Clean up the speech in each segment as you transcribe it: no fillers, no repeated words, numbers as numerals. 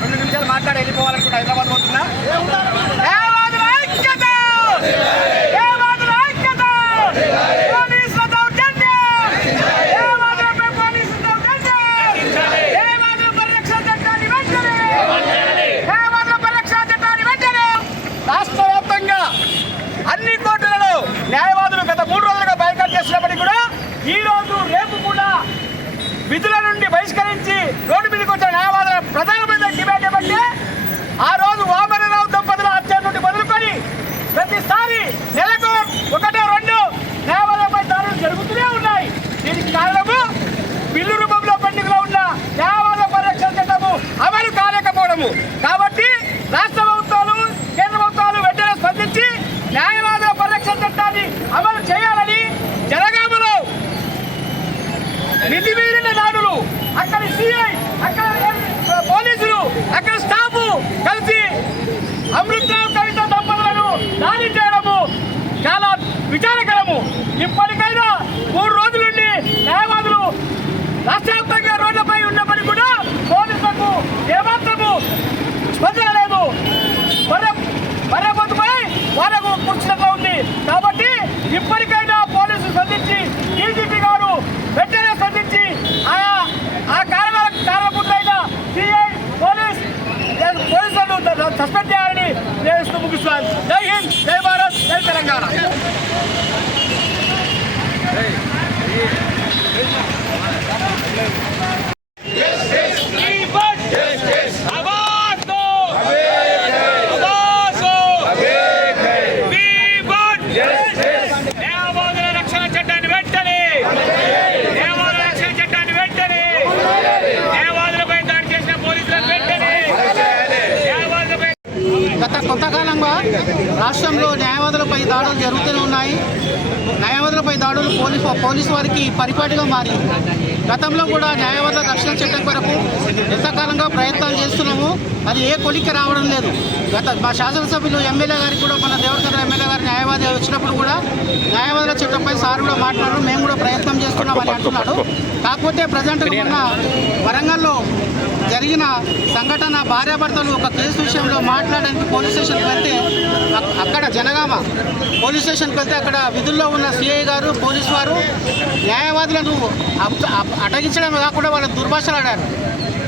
రెండు నిమిషాలు మాట్లాడి వెళ్ళిపోవాలనుకుంటా హైదరాబాద్ పోతున్నా. రాష్ట్ర వ్యాప్తంగా అన్ని కోర్టులలో న్యాయవాదులు గత 3 రోజులుగా బైకాట్ చేసినప్పటికీ కూడా ఈ రోజు రేపు కూడా విధుల నుండి బహిష్కరించి రోడ్డు మీదకి వచ్చిన న్యాయవాదుల ప్రధానమైన డిమాండ్ ఏమంటే ఆ రోజు వామనరావు దంపతుల హత్య నుండి మొదలుకొని ప్రతిసారి నెలకు 1-2 న్యాయవాదులపై దాడులు జరుగుతూనే ఉన్నాయి. దీనికి కారణము బిల్లు రూపంలో పెండింగ్లో ఉన్న న్యాయవాద పరిరక్షణ చట్టము అమలు కాలేకపోవడము. కాబట్టి రాష్ట్ర ప్రభుత్వాలు కేంద్ర ప్రభుత్వాలు వెంటనే స్పందించి న్యాయవాద పరిరక్షణ చట్టాన్ని అమలు చేయాలని జనగామలో మితిమీరిన దాడులు అక్కడ సిఐ అక్కడ పోలీసులు అక్కడ స్టాఫ్ కలిసి అమృతరావు కవిత దంపతులను దాడి చేయడము చాలా విచారకరము. ఇప్పటికైనా 3 రోజుల నుండి న్యాయవాదులు రాష్ట్ర వ్యాప్తంగా రోడ్లపై ఉన్నప్పటికీ కూడా పోలీసులకు ఏమాత్రము స్పందన లేదు. మరొకపై వాళ్ళకు కూర్చున్నట్లు ఉంది. కాబట్టి ఇప్పటికైనా పోలీసులు స్పందించి డీజీపీ గారు వెంటనే స్పందించి ఆ కారణపూర్తయిన సిఐ పోలీసులను సస్పెండ్ చేయాలని నేను ముగిస్తున్నాను. జై హింద్, జై భారత్, జై తెలంగాణ. గత కొంతకాలంగా రాష్ట్రంలో న్యాయవాదులపై దాడులు జరుగుతూనే ఉన్నాయి. న్యాయవాదులపై దాడులు పోలీసు వారికి పరిపాటిగా మారింది. గతంలో కూడా న్యాయవాదుల రక్షణ చట్టం కొరకు ఎంతకాలంగా ప్రయత్నాలు చేస్తున్నాము. అది ఏ కొలిక్కి రావడం లేదు. మా శాసనసభ్యులు ఎమ్మెల్యే గారికి కూడా మన దేవరకద్ర ఎమ్మెల్యే గారు న్యాయవాది వచ్చినప్పుడు కూడా న్యాయవాదుల చట్టంపై సార్ కూడా మాట్లాడారు. మేము కూడా ప్రయత్నం చేస్తున్నామని అంటున్నాడు. కాకపోతే ప్రజెంట్ ఉన్న వరంగల్లో జరిగిన సంఘటన భార్యాభర్తలు ఒక కేసు విషయంలో మాట్లాడడానికి పోలీస్ స్టేషన్కి వెళ్తే అక్కడ జనగామ పోలీస్ స్టేషన్కి వెళ్తే అక్కడ విధుల్లో ఉన్న సిఐ గారు పోలీసు వారు న్యాయవాదులను అటగించడమే కాకుండా వాళ్ళ దుర్భాషలాడారు.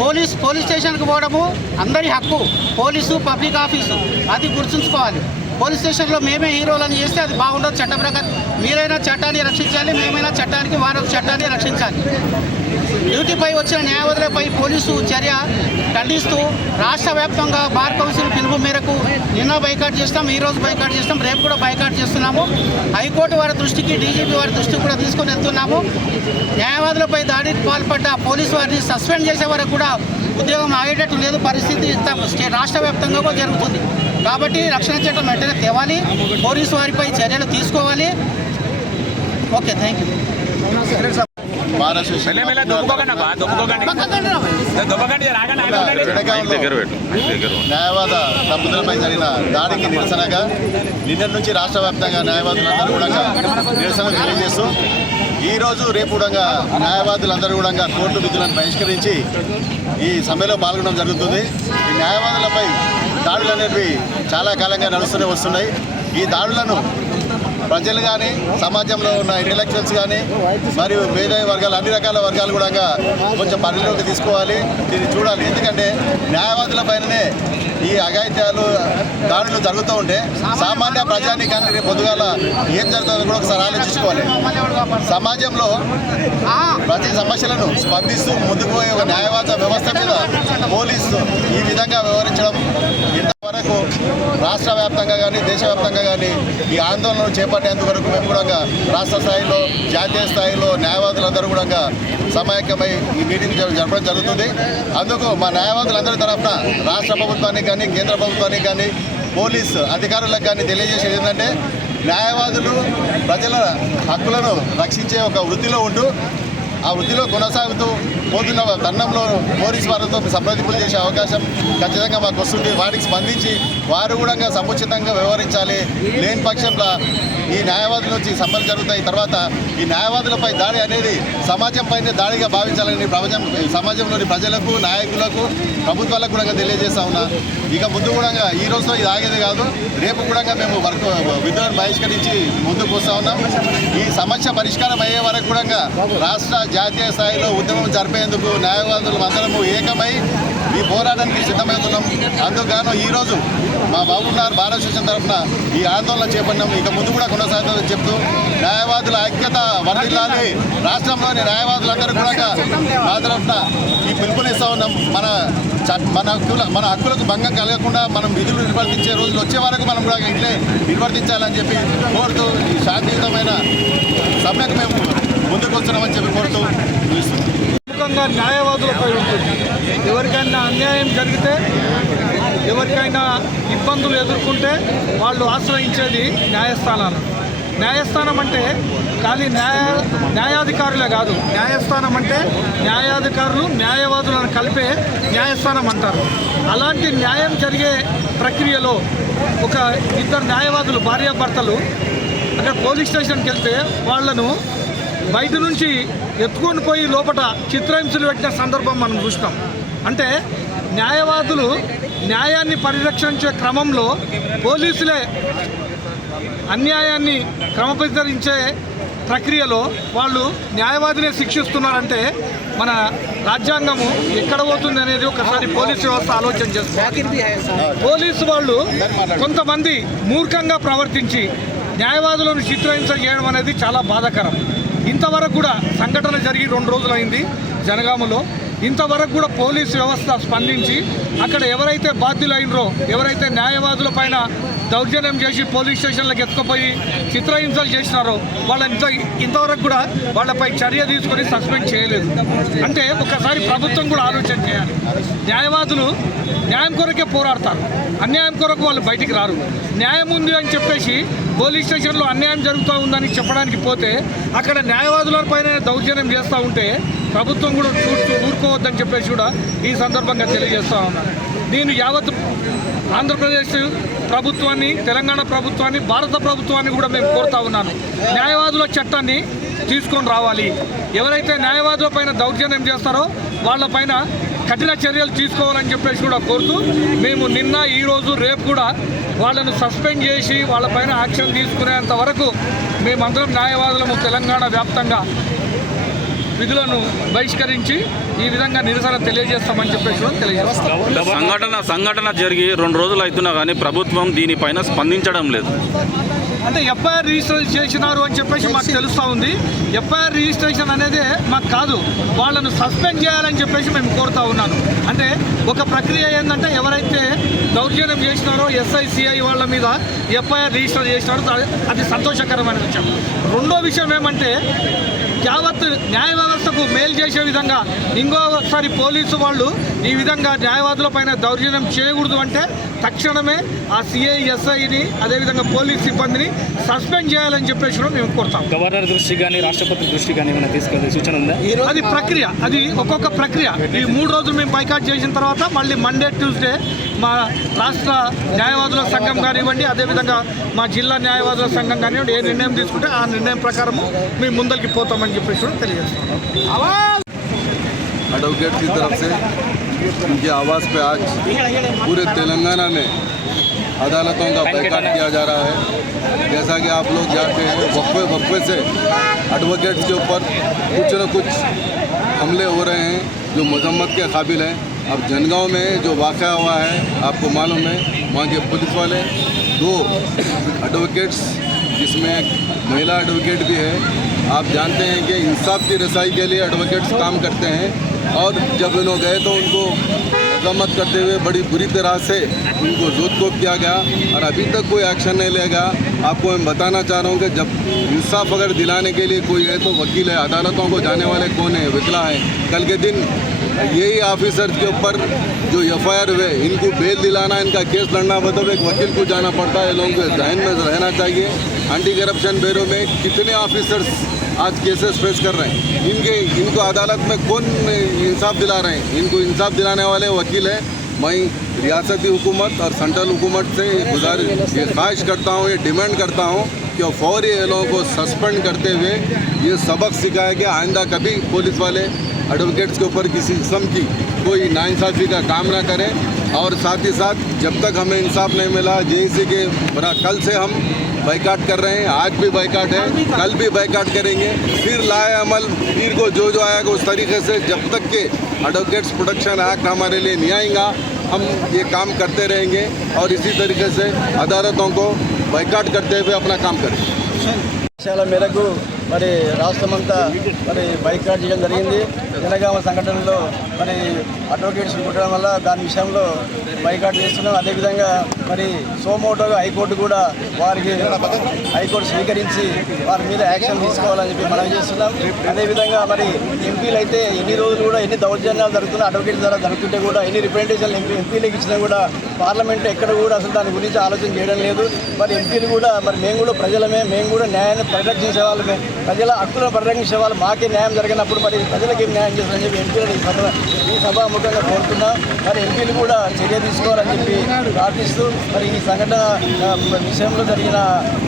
పోలీస్ స్టేషన్కి పోవడము అందరి హక్కు. పోలీసు పబ్లిక్ ఆఫీసు అది గుర్తుంచుకోవాలి. పోలీస్ స్టేషన్లో మేమే హీరోలను చేస్తే అది బాగుండదు. చట్ట ప్రకారం మీరైనా చట్టాన్ని రక్షించాలి, మేమైనా చట్టానికి వారు చట్టాన్ని రక్షించాలి. డ్యూటీపై వచ్చిన న్యాయవాదులపై పోలీసు చర్య ఖండిస్తూ రాష్ట్ర వ్యాప్తంగా బార్ కౌన్సిల్ పిలుపు మేరకు నిన్న బైకాట్ చేస్తాం, ఈరోజు బైకాట్ చేస్తాం, రేపు కూడా బైకాట్ చేస్తున్నాము. హైకోర్టు వారి దృష్టికి డీజీపీ వారి దృష్టికి కూడా తీసుకొని వెళ్తున్నాము. న్యాయవాదులపై దాడికి పాల్పడ్డ పోలీసు వారిని సస్పెండ్ చేసే వరకు కూడా ఉద్యోగం ఆగేటట్టు లేదు. పరిస్థితి రాష్ట్ర వ్యాప్తంగా కూడా జరుగుతుంది. కాబట్టి రక్షణ చట్టం వెంటనే తేవాలి, పోలీసు వారిపై చర్యలు తీసుకోవాలి. Okay, thank you. న్యాయవాద దంపతులపై జరిగిన దాడికి నిరసనగా నిన్న నుంచి రాష్ట్ర వ్యాప్తంగా న్యాయవాదులందరూ కూడా నిరసన తెలియజేస్తూ ఈరోజు రేపు కూడా న్యాయవాదులందరూ కూడా కోర్టు విధులను బహిష్కరించి ఈ సమ్మెలో పాల్గొనడం జరుగుతుంది. ఈ న్యాయవాదులపై దాడులు అనేవి చాలా కాలంగా నడుస్తూనే వస్తున్నాయి. ఈ దాడులను ప్రజలు కానీ సమాజంలో ఉన్న ఇంటలెక్చువల్స్ కానీ మరియు మేధావి వర్గాలు అన్ని రకాల వర్గాలు కూడా కొంచెం పరిధిలోకి తీసుకోవాలి, దీన్ని చూడాలి. ఎందుకంటే న్యాయవాదుల పైననే ఈ అఘాయిత్యాలు దాడులు జరుగుతూ ఉంటే సామాన్య ప్రజానీకాన్ని రేపు పొద్దుగాల ఏం జరుగుతుందో కూడా ఒకసారి ఆలోచించుకోవాలి. సమాజంలో ప్రతి సమస్యలను స్పందిస్తూ ముందుకు పోయే ఒక న్యాయవాద వ్యవస్థ మీద పోలీసు ఈ విధంగా వ్యవహరించడం ఇంతవరకు రాష్ట్ర వ్యాప్తంగా కానీ దేశవ్యాప్తంగా కానీ ఈ ఆందోళనలు చేపట్టేందుకు వరకు మేము కూడా రాష్ట్ర స్థాయిలో జాతీయ స్థాయిలో న్యాయవాదులందరూ కూడా సమాయకమై ఈ మీటింగ్ జరపడం జరుగుతుంది. అందుకు మా న్యాయవాదులందరి తరఫున రాష్ట్ర ప్రభుత్వానికి కానీ కేంద్ర ప్రభుత్వానికి కానీ పోలీసు అధికారులకు కానీ తెలియజేసేది ఏంటంటే న్యాయవాదులు ప్రజల హక్కులను రక్షించే ఒక వృత్తిలో ఉంటూ ఆ వృత్తిలో కొనసాగుతూ పోతున్న తరుణంలో పోలీసు వారితో సంప్రదింపులు చేసే అవకాశం ఖచ్చితంగా మాకు వస్తుంది. వాటికి స్పందించి వారు కూడా సముచితంగా వ్యవహరించాలి. లేని పక్షంలో ఈ న్యాయవాదుల నుంచి సమ్మలు జరుగుతాయి. తర్వాత ఈ న్యాయవాదులపై దాడి అనేది సమాజంపైనే దాడిగా భావించాలని సమాజంలోని ప్రజలకు నాయకులకు ప్రభుత్వాలకు కూడా తెలియజేస్తా ఉన్నా. ఇక ముందు కూడా ఈ రోజుతో ఇది ఆగేది కాదు, రేపు కూడా మేము విధులను బహిష్కరించి ముందుకు వస్తూ ఉన్నాం. ఈ సమస్య పరిష్కారం అయ్యే వరకు కూడా రాష్ట్ర జాతీయ స్థాయిలో ఉద్యమం జరిపేందుకు న్యాయవాదులు అందరము ఏకమై ఈ పోరాటానికి సిద్ధమవుతున్నాం. అందుకు ఈరోజు మా బాబునార్ భారత అసోసియేషన్ తరఫున ఈ ఆందోళన చేపట్టినాం. ఇక ముందు కూడా కొనసాగుతుందని చెప్తూ న్యాయవాదుల ఐక్యత వర్ధిల్లాలి. రాష్ట్రంలోని న్యాయవాదులందరూ కూడా మా తరఫున ఈ పిలుపునిస్తూ ఉన్నాం. మన హక్కులకు భంగం కలగకుండా మనం విధులు నిర్వర్తించే రోజులు వచ్చే వరకు మనం కూడా ఇట్లే నిర్వర్తించాలని చెప్పి కోరుతూ ఈ శాంతియుతమైన సమ్మెకు మేము ముందుకు వస్తున్నామని చెప్పి కోరుతూ ముఖ్యంగా న్యాయవాదులపై ఉంటుంది. ఎవరికైనా అన్యాయం జరిగితే, ఎవరికైనా ఇబ్బందులు ఎదుర్కొంటే వాళ్ళు ఆశ్రయించేది న్యాయస్థానాలు. న్యాయస్థానం అంటే ఖాళీ న్యాయాధికారులే కాదు. న్యాయస్థానం అంటే న్యాయాధికారులు న్యాయవాదులను కలిపే న్యాయస్థానం అంటారు. అలాంటి న్యాయం జరిగే ప్రక్రియలో ఒక ఇద్దరు న్యాయవాదులు భార్యాభర్తలు అక్కడ పోలీస్ స్టేషన్కి వెళ్తే వాళ్లను బయట నుంచి ఎత్తుకొని పోయి లోపల చిత్రహింసలు పెట్టిన సందర్భం మనం చూస్తాం. అంటే న్యాయవాదులు న్యాయాన్ని పరిరక్షించే క్రమంలో పోలీసులే అన్యాయాన్ని క్రమబద్ధరించే ప్రక్రియలో వాళ్ళు న్యాయవాదినే శిక్షిస్తున్నారంటే మన రాజ్యాంగము ఎక్కడ పోతుంది అనేది ఒకసారి పోలీసు వ్యవస్థ ఆలోచన చేస్తుంది. పోలీసు వాళ్ళు కొంతమంది మూర్ఖంగా ప్రవర్తించి న్యాయవాదులను చిత్రహింస చేయడం అనేది చాలా బాధాకరం. ఇంతవరకు కూడా సంఘటన జరిగి 2 రోజులైంది జనగామలో. ఇంతవరకు కూడా పోలీసు వ్యవస్థ స్పందించి అక్కడ ఎవరైతే బాధ్యులైనరో, ఎవరైతే న్యాయవాదుల పైన దౌర్జన్యం చేసి పోలీస్ స్టేషన్లకు ఎత్తుకుపోయి చిత్రహింసలు చేసినారో వాళ్ళని ఇంతవరకు కూడా వాళ్ళపై చర్య తీసుకొని సస్పెండ్ చేయలేదు. అంటే ఒకసారి ప్రభుత్వం కూడా ఆలోచన చేయాలి. న్యాయవాదులు న్యాయం కొరకే పోరాడతారు, అన్యాయం కొరకు వాళ్ళు బయటికి రారు. న్యాయం ఉంది అని చెప్పేసి పోలీస్ స్టేషన్లో అన్యాయం జరుగుతూ ఉందని చెప్పడానికి పోతే అక్కడ న్యాయవాదుల పైన దౌర్జన్యం చేస్తూ ఉంటే ప్రభుత్వం కూడా ఊరుకోవద్దని చెప్పేసి కూడా ఈ సందర్భంగా తెలియజేస్తూ ఉన్నాను. నేను యావత్ ఆంధ్రప్రదేశ్ ప్రభుత్వాన్ని, తెలంగాణ ప్రభుత్వాన్ని, భారత ప్రభుత్వాన్ని కూడా మేము కోరుతా ఉన్నాను. న్యాయవాదుల చట్టాన్ని తీసుకొని రావాలి. ఎవరైతే న్యాయవాదుల పైన దౌర్జన్యం చేస్తారో వాళ్ళపైన కఠిన చర్యలు తీసుకోవాలని చెప్పేసి కూడా కోరుతూ మేము నిన్న, ఈరోజు, రేపు కూడా వాళ్ళను సస్పెండ్ చేసి వాళ్ళపైన యాక్షన్ తీసుకునేంత వరకు మేమందరం న్యాయవాదులము తెలంగాణ వ్యాప్తంగా విధులను బహిష్కరించి ఈ విధంగా నిరసన తెలియజేస్తామని చెప్పేసి తెలియజేస్తాం. సంఘటన జరిగి 2 రోజులు అవుతున్నా కానీ ప్రభుత్వం దీనిపైన స్పందించడం లేదు. అంటే ఎఫ్ఐఆర్ రిజిస్టర్ చేసినారు అని చెప్పేసి మాకు తెలుస్తూ ఉంది. ఎఫ్ఐఆర్ రిజిస్ట్రేషన్ అనేది మాకు కాదు, వాళ్ళను సస్పెండ్ చేయాలని చెప్పేసి మేము కోరుతా ఉన్నాను. అంటే ఒక ప్రక్రియ ఏంటంటే ఎవరైతే దౌర్జన్యం చేసినారో ఎస్ఐ సిఐ వాళ్ళ మీద ఎఫ్ఐఆర్ రిజిస్టర్ చేసినారో అది సంతోషకరమైన విషయం. రెండో విషయం ఏమంటే యావత్ న్యాయ వ్యవస్థకు మేలు చేసే విధంగా ఇంకోసారి పోలీసు వాళ్ళు ఈ విధంగా న్యాయవాదుల పైన దౌర్జన్యం చేయకూడదు అంటే తక్షణమే ఆ సిఐ ఎస్ఐని అదేవిధంగా పోలీస్ సిబ్బందిని సస్పెండ్ చేయాలని చెప్పేసి కూడా మేము కోరుతాం. గవర్నర్ దృష్టి కానీ రాష్ట్రపతి దృష్టి కానీ ఏమైనా తీసుకెళ్ళే సూచన ఉందా? అది ప్రక్రియ, అది ఒక్కొక్క ప్రక్రియ. ఈ 3 రోజులు మేము బైకాట్ చేసిన తర్వాత మళ్ళీ మండే, ట్యూస్డే మా రాష్ట్ర న్యాయవాదుల సంఘం కానివ్వండి, అదేవిధంగా మా జిల్లా న్యాయవాదుల సంఘం కానివ్వండి, ఏ నిర్ణయం తీసుకుంటే ఆ నిర్ణయం ప్రకారము మేము ముందరికి పోతామని చెప్పేసి కూడా తెలియజేస్తున్నాం. एडवोकेट की तरफ से उनकी आवाज़ पे आज पूरे तेलंगाना में अदालतों का बायकॉट किया जा रहा है। जैसा कि आप लोग जानते हैं, वक्फे से एडवोकेट्स के ऊपर कुछ न कुछ हमले हो रहे हैं जो मजम्मत के काबिल हैं। अब जनगांव में जो वाक़या हुआ है, आपको मालूम है, वहाँ के पुलिस वाले 2 एडवोकेट्स, जिसमें एक महिला एडवोकेट भी है। आप जानते हैं कि इंसाफ की रसाई के लिए एडवोकेट्स काम करते हैं, और जब ये लोग गए तो उनको मजम्मत करते हुए बड़ी बुरी तरह से उनको जोत-कोप किया गया, और अभी तक कोई एक्शन नहीं लिया गया। आपको मैं बताना चाह रहा हूँ कि जब इंसाफ अगर दिलाने के लिए कोई है तो वकील है, अदालतों को जाने वाले कौन है? विकला है। कल के दिन यही ऑफिसर के ऊपर जो एफआईआर हुए, इनको बेल दिलाना, इनका केस लड़ना, मतलब एक वकील को जाना पड़ता है। लोगों को ध्यान में रहना चाहिए। एंटी करप्शन ब्यूरो में कितने ऑफिसर्स आज केसेस फेस कर रहे हैं, इनको अदालत में कौन इंसाफ दिला रहे हैं? इनको इंसाफ दिलाने वाले वकील हैं। मैं रियासती हुकूमत और सेंट्रल हुकूमत से ये ख्वाहिश करता हूँ, ये डिमांड करता हूँ कि फौरी ये लोगों को सस्पेंड करते हुए ये सबक सिखाया कि आइंदा कभी पुलिस वाले एडवोकेट्स के ऊपर किसी किस्म की कोई नाइंसाफ़ी का काम ना करें। और साथ ही साथ जब तक हमें इंसाफ नहीं मिला, जेईसी के कल से हम बाइकाट कर रहे हैं। आज भी बाइकाट है, कल भी बाइकाट करेंगे। फिर लाए अमल, फिर को जो आएगा उस तरीके से, जब तक के एडवोकेट्स प्रोटेक्शन एक्ट हमारे लिए नहीं आएगा, हम ये काम करते रहेंगे और इसी तरीके से अदालतों को बाइकाट करते हुए अपना काम करेंगे। విషయాల మేరకు మరి రాష్ట్రమంతా మరి బైకాట్ చేయడం జరిగింది. జనగామ సంఘటనలో మరి అడ్వకేట్స్ కుట్టడం వల్ల దాని విషయంలో బైకాట్ చేస్తున్నాం. అదేవిధంగా మరి సోమోటోగా హైకోర్టు కూడా వారికి హైకోర్టు స్వీకరించి వారి మీద యాక్షన్ తీసుకోవాలని చెప్పి మనం చేస్తున్నాం. అదేవిధంగా మరి ఎంపీలు అయితే ఎన్ని రోజులు కూడా ఎన్ని దౌర్జన్యాలు జరుగుతున్నా అడ్వకేట్ ద్వారా జరుగుతుంటే కూడా ఎన్ని రిప్రజెంటేషన్లు ఎంపీలకు ఇచ్చినా కూడా పార్లమెంట్లో ఎక్కడ కూడా అసలు దాని గురించి ఆలోచన చేయడం లేదు. మరి ఎంపీలు కూడా మరి మేము కూడా ప్రజలమే, మేము కూడా న్యాయాన్ని పరిరక్షించే వాళ్ళమే, ప్రజల హక్కులను పరిరక్షించే వాళ్ళు, మాకే న్యాయం జరిగినప్పుడు మరి ప్రజలకు ఏం న్యాయం చేస్తారని చెప్పి ఎంపీలను ఈ సభాముఖంగా కోరుతున్నాం. మరి ఎంపీలు కూడా చర్య తీసుకోవాలని చెప్పి ప్రార్థిస్తూ మరి ఈ సంఘటన విషయంలో జరిగిన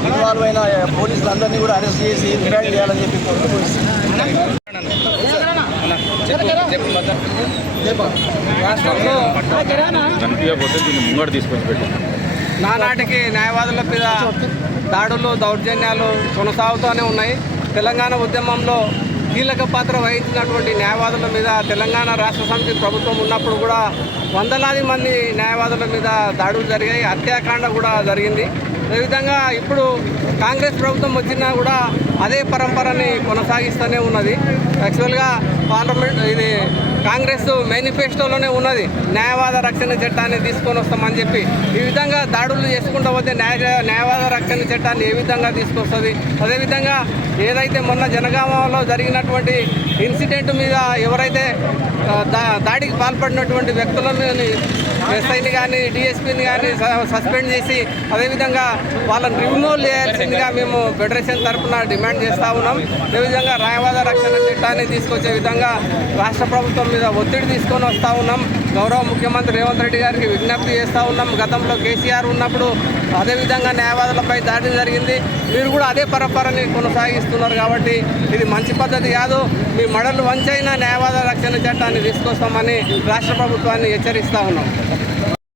ఇన్వాల్వ్ అయిన పోలీసులందరినీ కూడా అరెస్ట్ చేసి రిమాండ్ చేయాలని చెప్పి కోరుతున్నాం. రాష్ట్రంలో కనిపించకపోతే దీన్ని ముంగడు తీసుకొచ్చి పెట్టాను. నానాటికి న్యాయవాదుల మీద దాడులు, దౌర్జన్యాలు కొనసాగుతూనే ఉన్నాయి. తెలంగాణ ఉద్యమంలో కీలక పాత్ర వహించినటువంటి న్యాయవాదుల మీద తెలంగాణ రాష్ట్ర సమితి ప్రభుత్వం ఉన్నప్పుడు కూడా వందలాది మంది న్యాయవాదుల మీద దాడులు జరిగాయి, హత్యాకాండ కూడా జరిగింది. అదేవిధంగా ఇప్పుడు కాంగ్రెస్ ప్రభుత్వం వచ్చినా కూడా అదే పరంపరని కొనసాగిస్తూనే ఉన్నది. యాక్చువల్గా పార్లమెంట్ ఇది కాంగ్రెస్ మేనిఫెస్టోలోనే ఉన్నది, న్యాయవాద రక్షణ చట్టాన్ని తీసుకొని వస్తామని చెప్పి. ఈ విధంగా దాడులు చేసుకుంటూ పోతే న్యాయవాద రక్షణ చట్టాన్ని ఏ విధంగా తీసుకొస్తుంది? అదేవిధంగా ఏదైతే మొన్న జనగామలో జరిగినటువంటి ఇన్సిడెంట్ మీద ఎవరైతే దాడికి పాల్పడినటువంటి వ్యక్తులను ఎస్ఐని కానీ డిఎస్పీని కానీ సస్పెండ్ చేసి అదేవిధంగా వాళ్ళని రిమూవ్ చేయాల్సిందిగా మేము ఫెడరేషన్ తరఫున డిమాండ్ చేస్తూ ఉన్నాం. అదేవిధంగా న్యాయవాద రక్షణ చట్టాన్ని తీసుకొచ్చే విధంగా రాష్ట్ర ప్రభుత్వం మీద ఒత్తిడి తీసుకొని వస్తూ ఉన్నాం. గౌరవ ముఖ్యమంత్రి రేవంత్ రెడ్డి గారికి విజ్ఞప్తి చేస్తూ ఉన్నాం. గతంలో కేసీఆర్ ఉన్నప్పుడు అదేవిధంగా న్యాయవాదులపై దాడి జరిగింది. మీరు కూడా అదే పరంపరని కొనసాగిస్తున్నారు కాబట్టి ఇది మంచి పద్ధతి కాదు. మీ మడలు వంచైన న్యాయవాద రక్షణ చట్టాన్ని తీసుకొస్తామని రాష్ట్ర ప్రభుత్వాన్ని హెచ్చరిస్తూ ఉన్నాం.